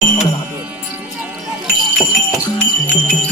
அவ்வளவுதான் அப்படியே. ஏய்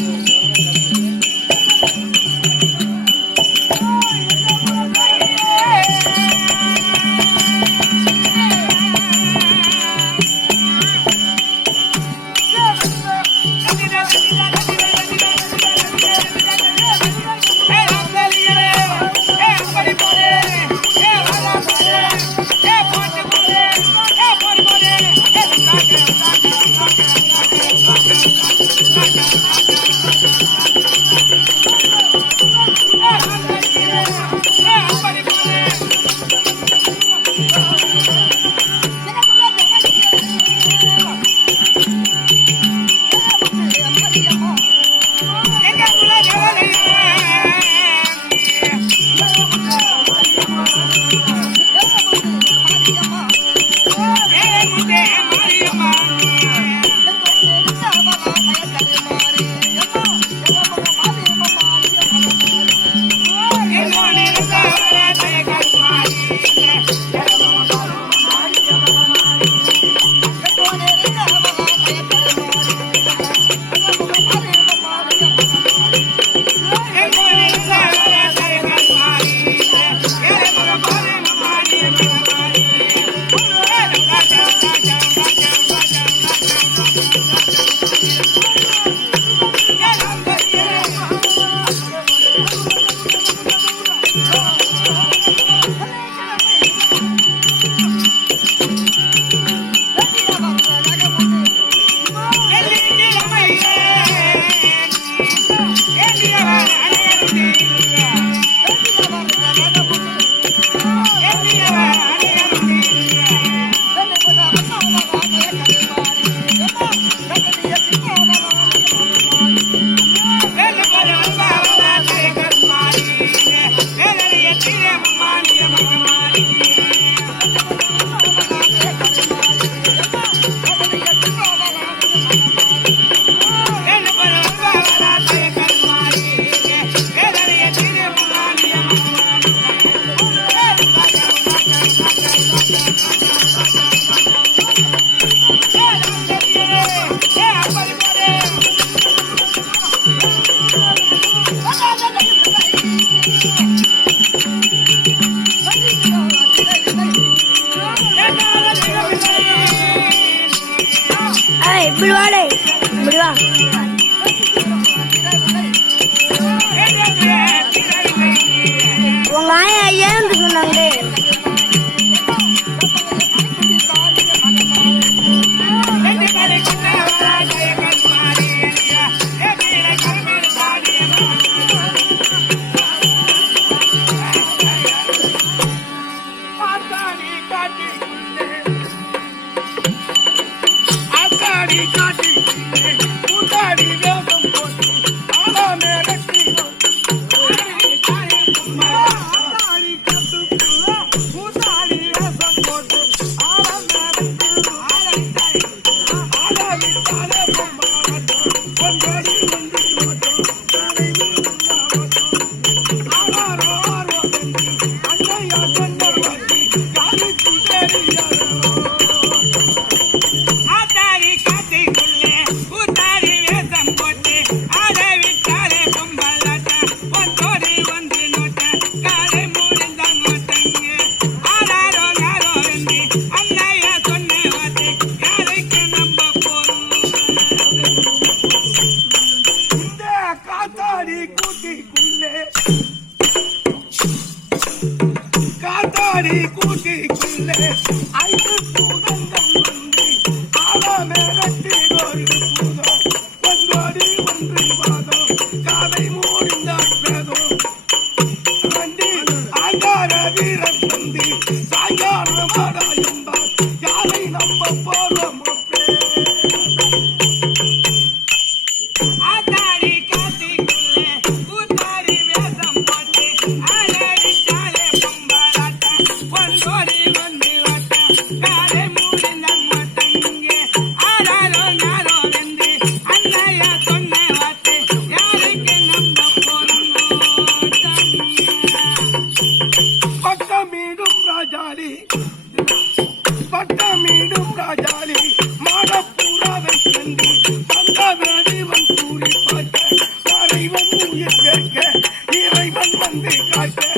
காட்டு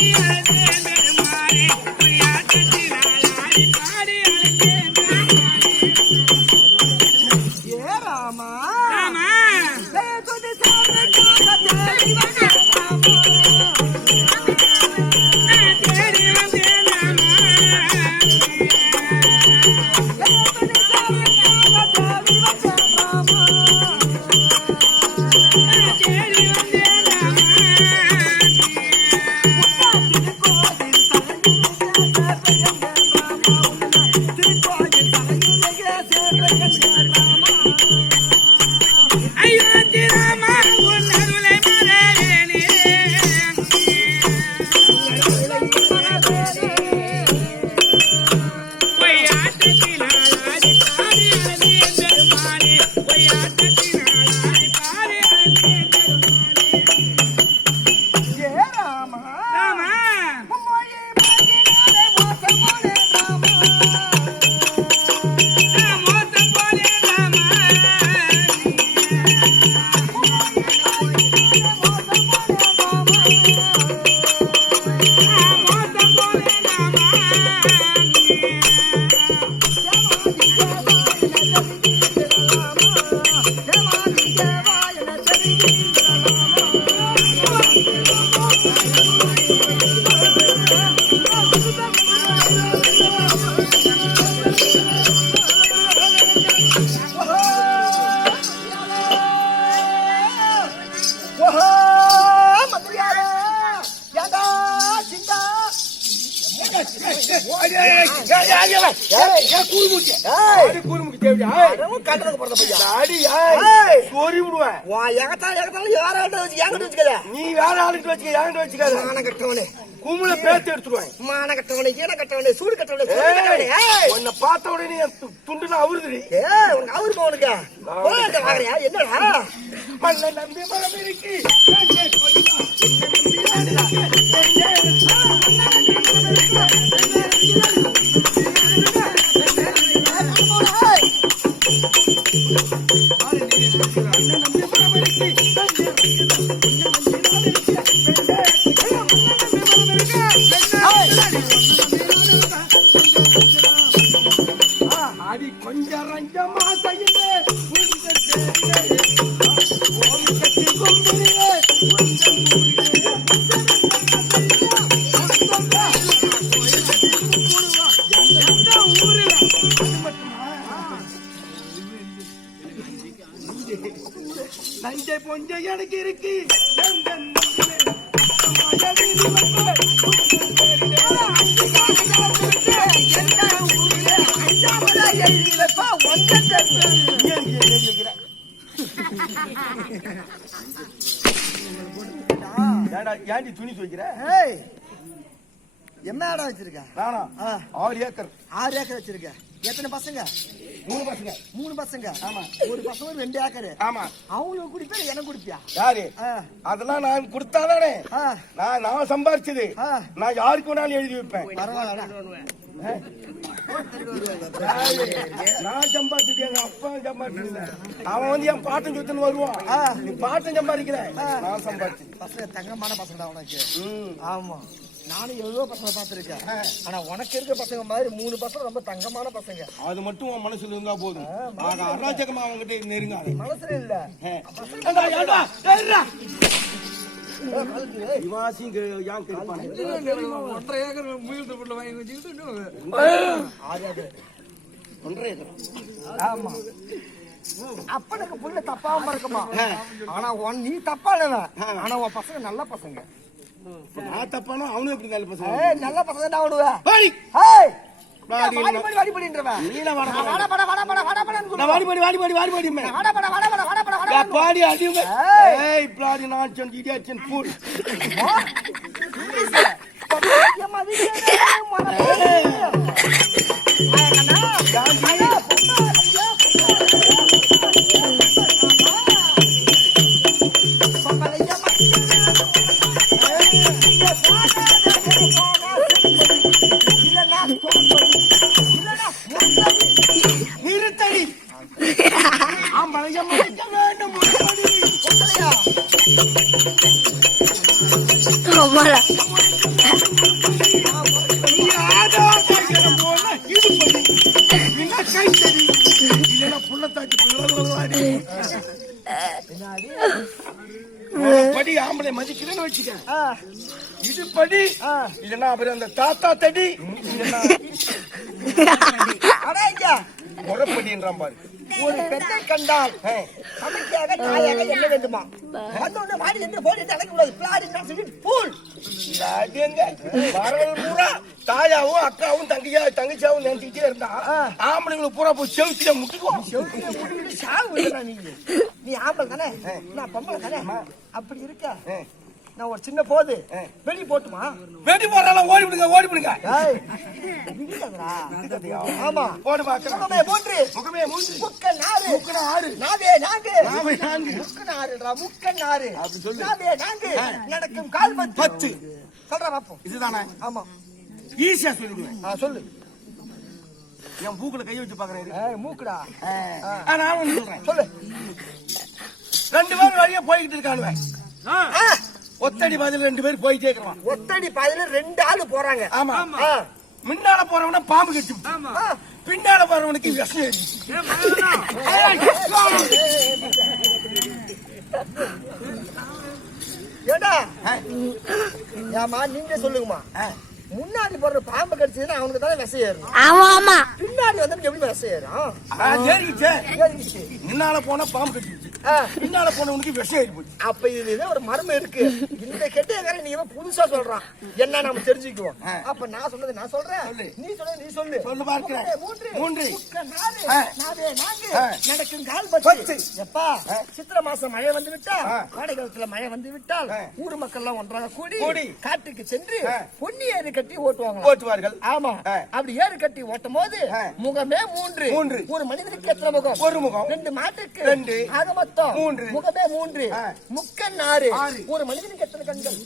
Yeah, yeah, yeah. கூறு முடிச்சு கூறு நீ வேற ஆளுட்டு வச்சுக்க என்கிட்ட வச்சுக்காது. மான கட்டவனே. கும்பல பேத்து எடுத்துருவாங்க மான கட்டவனே கீழ கட்டவனே சூடு கட்டவனே உன்னை பார்த்த உடனே துண்டுல அவருதுடி. ஏ உனக்கு அவரு போனுக்கா என்ன நம்பி இங்கே எழுதி வைக்கிற? ஏன்டா, ஏன்டி துணி துவைக்கிற ஏய் என்ன இடம் வச்சிருக்க? நானா? ஆ. ஆறு ஏக்கர். ஆறு ஏக்கர் வச்சிருக்க. எத்தனை பசங்க? மூணு பசங்க. மூணு பசங்க. ஆமா. ஒரு பசங்க ரெண்டு ஏக்கரு. ஆமா. அவங்களுக்கு குடிப்பா எனக்கு குடிப்பியா? யாரு? ஆ, அதெல்லாம் நான் கொடுத்தாதானே? ஆ, நான் நான் சம்பாரிச்சது. ஆ. நான் யாருக்கு வேணாலும் எழுதி வைப்பேன். நான் சம்பாதிச்சது எங்க அப்பா சம்பாதிச்சது அவன் வந்து என் பாட்டன் சொத்துன்னு வருவான். நீ பாட்டன் சம்பாதிக்கிற. நான் சம்பாதிச்சது பசங்க தங்கமான பசங்கடா உனக்கு. ம். ஆமா. நானும் எவ்வளோ பசங்க பார்த்துருக்கேன். ஆனா உனக்கு இருக்க பசங்க மாதிரி மூணு பசங்க ரொம்ப தங்கமான பசங்க. அது மட்டும் உன் மனசுல இருந்தா போதும். ஆக அராஜகமா அவங்ககிட்ட நெருங்காது. மனசுல இல்ல? ஒன்றரை ஏக்கர் முயல் போட்டு வாங்கி வச்சுக்கிட்டு ஒன்றரை ஏக்கர். ஆமா. அப்பனுக்கு புள்ள தப்பாம இருக்குமா? ஆனா உன் நீ தப்பா இல்ல ஆனா உன் பசங்க நல்ல பசங்க. நான் தப்பானா அவனும் எப்படி நல்ல பசங்க ஏய் நல்ல பசங்க தான் விடுவேன் வாடி. ஏய் வாடி, வாடி. வாடி வாடி படின்றவன். நீல வாடா, படி ஆம்பளை மதிக்கிறேன்னு வச்சுக்க இது படி இல்லைன்னா அப்புறம் அந்த தாத்தா தடி? முறப்படின்றான் பாரு. ஒரு பெண்ணை கண்டால். தமக்காக தாயாக என்ன வேண்டுமா? வந்தோடனே மாடி என்று போட்டு அழைக்க கூடாது பிளாடி நான் சொல்லிட்டு பூல். பூரா தாயாவும் அக்காவும் தங்கையா தங்கச்சியாவும் நினைச்சுக்கிட்டே இருந்தா ஆம்பளைங்களுக்கு பூரா போய் செவுத்தில முட்டிக்குவோம் செவுத்துல முடிக்கிட்டு சாவு நீங்க நீ. ஆம்பளை தானே? நான் பொம்பளை தானே? அப்படி இருக்க. நான் ஒரு சின்ன போது. வெளிய போட்டுமா? வெடி போடுறாலும் ஓடி விடுங்க ஓடி விடுங்க. ஆமா. போடு முகமே போன்று முகமே மூஞ்சி முக்க நாறு. முக்கன ஆறு நாவே நாங்கு நாவை நான்கு. முக்க நாறுடா முக்க நாறு. அப்படி சொல்லு. நாவே நாங்கு நடக்கும் கால் பத்து. பத்து. சொல்றா பாப்போம். இதுதானே? ஆமா. ஈஸியா சொல்லிடுவேன் ஆ, சொல்லு. என் பூக்குல கை வச்சு பாக்குறேன் ஏய் மூக்குடா. நான் ஒண்ணு சொல்றேன். சொல்லு. ரெண்டு பேரும் வழியா போய்கிட்டு இருக்கானுவ. ஒத்தடி பதில் ரெண்டு பேர் போயிட்டே இருக்கிறான் ஒத்தடி பாதையில ரெண்டு ஆளு போறாங்க ஆமா. முன்னால போறவன பாம்பு கட்டி. பின்னால போறவனுக்கு விஷம் ஏறி. ஏடா. ஏமா நீங்க சொல்லுங்கம்மா முன்னாடி போற பாம்பு கடிச்சதுன்னா அவனுக்கு தானே விஷம் ஏறும் ஆமா ஆமா பின்னாடி வந்து எப்படி விஷம் ஏறும். முன்னால போனா பாம்பு கட்டிச்சு ஆ. பின்னால போனவனுக்கு ஏறி போச்சு அப்ப இதுல ஒரு மர்மம் இருக்கு இந்த கெட்டக்காரன் நீ இவன் புதுசா சொல்றான் என்ன நாம தெரிஞ்சுக்குவோம். அப்ப நான் சொன்னது நான் சொல்றேன் சொல்லு. நீ சொன்னது நீ சொல்லு சொல்லு பார்க்கிறேன். மூன்று. நடக்கும் கால் பத்து. எப்பா சித்திர மாசம் மழை வந்து விட்டால் ஆ. கோடை காலத்துல மழை வந்து விட்டால். ஊர் மக்கள் எல்லாம் ஒன்றாக கூடி கூடி. காட்டுக்கு சென்று. பொன்னி ஏறு கட்டி ஓட்டுவாங்க ஓட்டுவார்கள் ஆமா. அப்படி ஏறு கட்டி ஓட்டும் போது. முகமே மூன்று மூன்று. ஒரு மனிதனுக்கு எத்தனை முகம் ஒரு முகம். ரெண்டு மாட்டுக்கு ரெண்டு. ஆக மொத்தம் மூன்று. முகமே மூன்று. முக்கன் ஆறு. ஒரு மனிதனுக்கு எத்தனை கண்கள்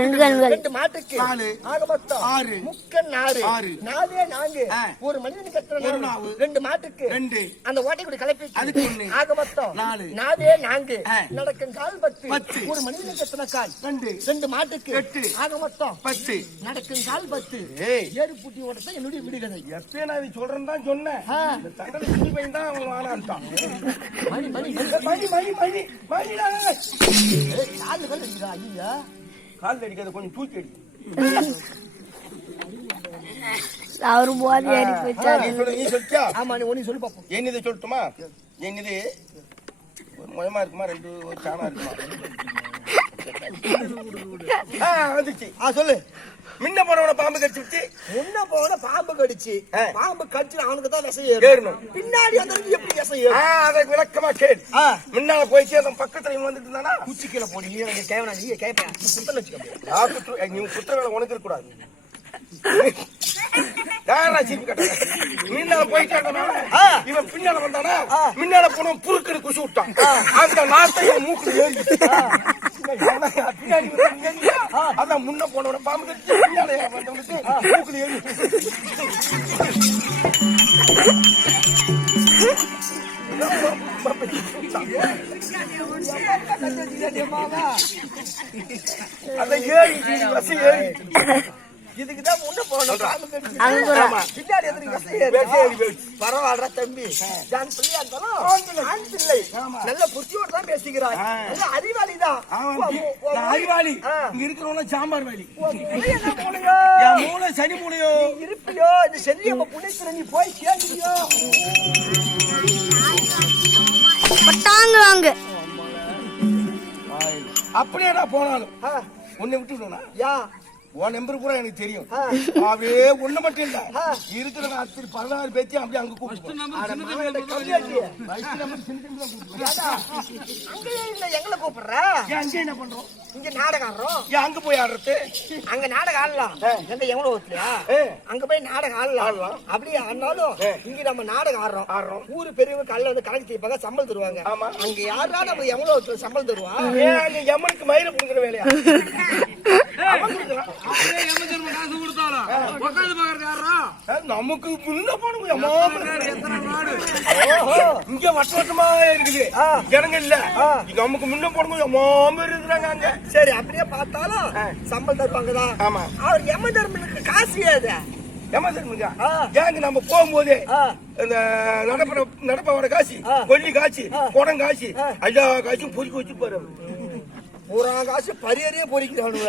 ரெண்டு கண்கள் ரெண்டு மாட்டுக்கு நாலு. ஆக மொத்தம் ஆறு. முக்கன் ஆறு. நாலே நான்கு. ஒரு மனிதனுக்கு எத்தனை நாவு? ரெண்டு மாட்டுக்கு ரெண்டு. அந்த ஓட்டைக்குடி கலப்பி அதுக்கு ஒண்ணு. ஆக மொத்தம் நாலு. நாலே நான்கு. நடக்கும் கால் பத்து. ஒரு மனிதனுக்கு எத்தனை கால் ரெண்டு ரெண்டு மாட்டுக்கு எட்டு. ஆக மொத்தம் பத்து நடக்கும் கால் பத்து. ஏறு பூட்டி ஓட்டத்தை என்னுடைய விடுகதை எப்பயும் நான் இது சொல்றேன்னு தான் சொன்னேன் அவன் மணி மணி மணி மணி மணி காலு கால் அடிக்கிறா ஐயா கால் அடிக்காத கொஞ்சம் தூக்கி அடி. அவரு போது ஏறி போயிட்டாரு நீ சொல்லு நீ சொல்லியா ஆமா நீ ஒண்ணு சொல்லி பாப்போம். என்னது சொல்லட்டுமா? என்னது? ஒரு முயமா இருக்குமா? ரெண்டு ஒரு சாணம் இருக்குமா? வந்துச்சு. ஆ சொல்லு. முன்ன போனவன பாம்பு கடிச்சு விட்டு. முன்ன போன பாம்பு கடிச்சு. பாம்பு கடிச்சு அவனுக்கு தான் விஷம் ஏறணும். பின்னாடி அந்த எப்படி ஏறும்? அதை விளக்கமா கேள். முன்னால போயிட்டு அந்த பக்கத்துல இவன் வந்துட்டு இருந்தானா? குச்சி கீழே போடி. நீ கேவனா நீ கேட்பேன் சுத்தம் வச்சுக்கோ நீ குற்ற வேலை உனக்கு இருக்க கூடாது பின்னால வந்தானா. முன்னால போன புழுக்குன்னு குசு விட்டான். அந்த நாட்டை மூக்குல ஏறி? அதான் முன்ன போனவன பாம்பு கடிச்சு பின்னால வந்தவனுக்கு மூக்குல ஏறி அந்த ஏறி ஏறி. இதுக்கு தான் முன்ன. ஆமா. பின்னாடி. பரவாயில்ல தம்பி. ஜான் பிள்ளையா இருந்தாலும் ஆண் பிள்ளை. நல்ல புத்தியோட தான். நல்ல அறிவாளி தான். நான் அறிவாளி. இங்க இருக்கிறவங்க சாம்பார் வாலி. மூளை சனி மூளையோ? நீ இருப்பியோ? இந்த செல்லியம்ம புண்ணியத்துல நீ போய் கேள்வியோ பட்டாங்க வாங்க. அப்படியே நான் போனாலும். உன்னை விட்டுடுவேனா யா. உன் நம்பர் பூரா எனக்கு தெரியும். அப்படியே ஒண்ணு மட்டும் இல்ல. இருக்கிற அத்தனை பதினாறு பேத்தையும் அப்படியே அங்க இல்ல எங்களை கூப்பிடுற? அங்கே என்ன பண்றோம்? இங்க நாடகம் ஆடுறோம் அங்க போய் ஆடுறது? அங்க நாடகம் ஆடலாம். எங்க எவ்வளவு ஊத்துலையா. அங்க போய் நாடகம் ஆடலாம். ஆடலாம். அப்படியே ஆடினாலும். இங்க நம்ம நாடகம் ஆடுறோம். ஆடுறோம். ஊரு பெரியவங்க கல்ல வந்து கணக்கு தீர்ப்பாங்க சம்பளம் தருவாங்க. ஆமா. அங்க யாரா நம்ம எவ்வளவு சம்பளம் தருவா? எமனுக்கு மயில புடுங்குற வேலையா? காசு நமக்கு இங்க வட்ட வட்டமா இருக்குது. ஜனங்க இல்ல. நமக்கு முன்ன போனவங்க எம்மா பேர் இருக்கிறாங்க அங்க சரி அப்படியே பார்த்தாலும். சம்பளம் தருவாங்கதான் ஆமா அவர் எம்ம தர்மனுக்கு காசு ஏது. ஏங்க நம்ம போகும்போது. இந்த நடப்பட நடப்பவர காசி ஆ. கொல்லி காசி. குடம் காசி. எல்லா காசும் பொறிக்க வச்சு பாரு பூரா காசு பரியறியே பொறிக்கிறானுவ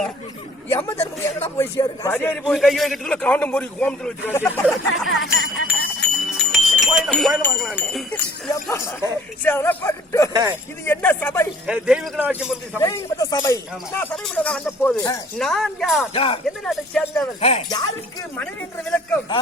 எம்ம தர்மம் எங்கடா போய் சேரு காசு? பரியாரி போய் கை வைக்கிறதுக்குள்ள காண்டம் பொறிக்கு கோமத்துல வச்சுக்கலாம். இது என்ன சபை முந்தி சபை நான் சபை வந்த போது நான் யார்? எந்த நாட்டை சேர்ந்தவன். யாருக்கு மனைவி என்ற விளக்கம் ஆ.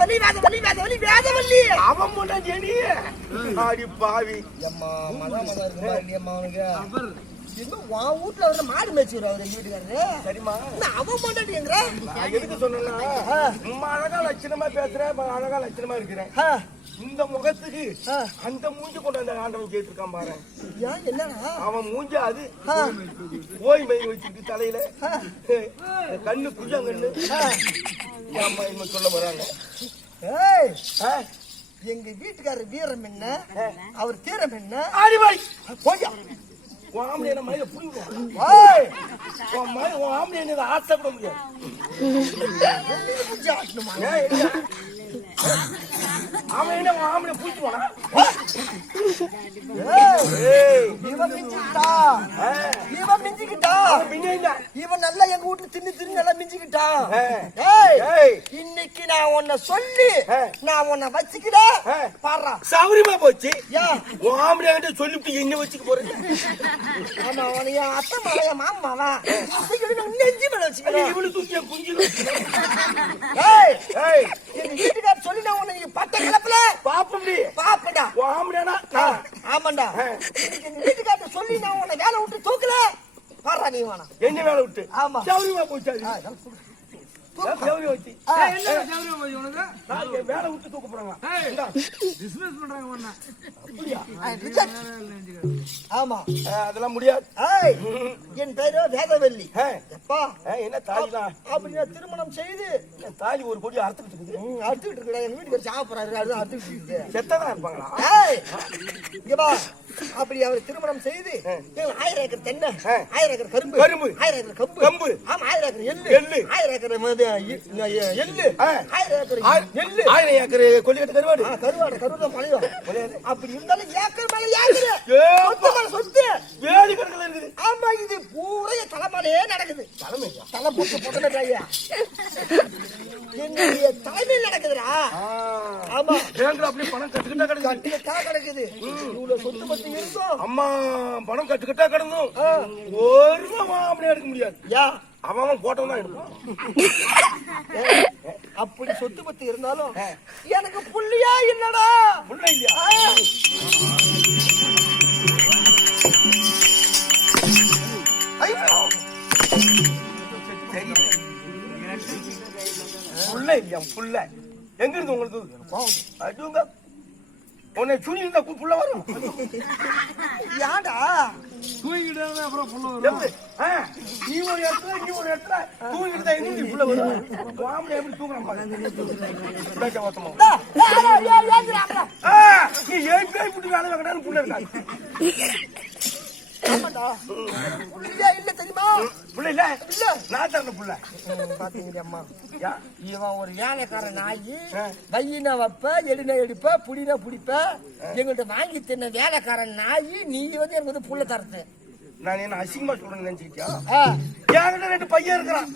வேதவல்லி வேதவல்லி வேதவல்லி வேதவல்லி அவன் முன்னாடி நீ ஆடி பாவி. அம்மா மத மதம் இருக்கு பாருடி அம்மா அவனுக்கு. இன்னும் உன் வீட்டுல வந்து மாடு மேய்ச்சிடுறா அவர் வீட்டுக்காரரு? சரிம்மா. என்ன அவன் மாட்டாடி எங்கிற நான் எதுக்கு சொன்னேன்னா உம்மா அழகா லட்சணமா பேசுறேன் அழகா லட்சணமா இருக்கிறேன். இந்த முகத்துக்கு. அந்த மூஞ்சி கொண்டு அந்த ஆண்டவன் கேட்டிருக்கான் பாரு. ஏன் என்னடா? அவன் மூஞ்சி அது. ஓய் மை வச்சுட்டு தலையில. கண்ணு புஜா கண்ணு இவங்க சொல்ல வராங்க? ஏய்? எங்க வீட்டுக்காரர் வீரம் என்ன? அவர் தீரம் என்ன? ஆடிவாய் போயா உன் ஆம்பளை என்ன மயில ஓய் உன் மயில் உன் ஆம்பளை என்ன ஆசைப்பட முடியாது? அவன் என்ன உன் ஆம்பளை இவன் மிஞ்சிக்கிட்டா ஆ. இவன் மிஞ்சிக்கிட்டா இவன் நல்லா எங்க வீட்டுல தின்னு தின்னு நல்லா மிஞ்சிக்கிட்டா ஏய் ஏய் இன்னைக்கு நான் உன்னை சொல்லி நான் உன்னை வச்சுக்கிறேன் ஆ. பாடுறா சௌரியமா போச்சு ஏன் உன் ஆம்பளை கிட்ட என்ன வச்சுக்க போறேன் ஆமா அவனை என் அத்தை மகன் என் மாமாவா நெஞ்சு மேல வச்சுக்கிறேன் இவனு தூக்கி என் குஞ்சில ஏய் ஏய் எங்க வீட்டுக்காரர் சொல்லி நான் உன்னை பட்ட கிளப்புல பாப்ப பாப்படா உன் ஆமாண்டா. வீட்டுக்கார்ட்ட சொல்லி நான் உன்னை வேலை விட்டு தூக்கல. பாரா நீ வேணாம். என்ன வேலை விட்டு? ஆமா. சௌரியமா போச்சு சௌரியம் வச்சு? என்ன சௌரியம் போய் உனக்கு? நாளைக்கு வேலை விட்டு தூக்க போறாங்க dismiss பண்றாங்க நினைச்சுக்க. ஆமா. அதெல்லாம் முடியாது. என் பேரு வேதவல்லி. எப்பா? என்ன தாலி தான்? அப்படி நான் திருமணம் செய்து. தாலி ஒரு கொடி அறுத்துக்கிட்டு இருக்குது. அறுத்துக்கிட்டு இருக்கா எங்க வீட்டுக்கு சாப்பிடறாரு. அதுதான் அறுத்துக்கிட்டு செத்ததான் இருப்பாங்களா? இங்க அப்படி அவர் திருமணம் செய்து ஆயிரம் ஏக்கர் தென்னை. ஆயிரம் ஏக்கர் கரும்பு கரும்பு. ஆயிரம் ஏக்கர் கம்பு. கம்பு. ஆமா ஆயிரம் ஏக்கர் எள்ளு. எள்ளு. ஆயிரம் ஏக்கர் எள்ளு. ஆயிரம் ஏக்கர் எள்ளு. ஆயிரம் ஏக்கர் கொல்லிக்கட்டு கருவாடு. கருவாடு கருவாடு மலையும் அப்படி இருந்தாலும் ஏக்கர் மேல ஏக்கர். சொத்து வேலி கணக்குல இருக்குது. ஆமா இது பூரா என் தலைமையிலே நடக்குது. தலைமையா? தலை போட்டு போட்டு ஐயா. என்னுடைய தலைமையில் நடக்குதுடா. ஆமா. பேங்க்ல அப்படியே பணம் கட்டுக்கிட்டா கிடக்குது கட்டியத்தா கிடக்குது. இவ்வளவு சொத்து பத்தி இருந்தோம் அம்மா பணம் கட்டுக்கிட்டா கிடந்தும் ஒரு அப்படியே எடுக்க முடியாது. யா. அவன் போட்டவன் தான் எடுப்பான். அப்படி சொத்து பத்தி இருந்தாலும் எனக்கு புள்ளியா இல்லடா உள்ள இல்லையா? புள்ள இல்லையா புள்ள எங்க இருந்து உங்களுக்கு அதுங்க உன்னை சுனி இருந்தா புள்ள வரும் ஏன்டா தூங்கிட்டு அப்புறம் புள்ள வரும். நீ ஒரு இடத்துல நீ ஒரு இடத்துல தூங்கிட்டு தான் எங்க புள்ள வரும் மாமனை எப்படி தூங்குறான் பாரு பேச்ச ஓத்தமா டா, டா, டா, ஏ, ஏங்குடா, அப்பா. ஆ, நீ ஏன் பேய் புட்டு வேலை வைக்கணும் புள்ள இருக்கா ஆமாண்டா எனக்கு புள்ளியா இல்ல தெரியுமா? புள்ள இல்ல. இல்ல. நான் தரணும் புள்ள. பாத்தீங்க அம்மா. இவன் ஒரு வேலைக்கார நாயி. வையின வைப்ப எலின எடுப்ப புடின புடிப்ப. எங்கள்கிட்ட வாங்கி தின்ன வேலைக்காரன் நாயி நீ வந்து எனக்கு வந்து புள்ள தரது நான் என்ன அசிங்கமா சொல்றேன்னு நினைச்சுக்கிட்டியா? என்கிட்ட ரெண்டு பையன் இருக்கிறான்.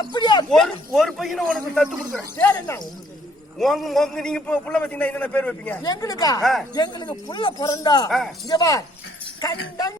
அப்படியா? ஒரு ஒரு பையனை உனக்கு தத்து கொடுக்குறேன். பேர் என்ன? உங்க உங்க நீங்க புள்ள வச்சீங்கன்னா என்னென்ன பேர் வைப்பீங்க? எங்களுக்கா. எங்களுக்கு புள்ள பிறந்தா. இங்க கண்டன்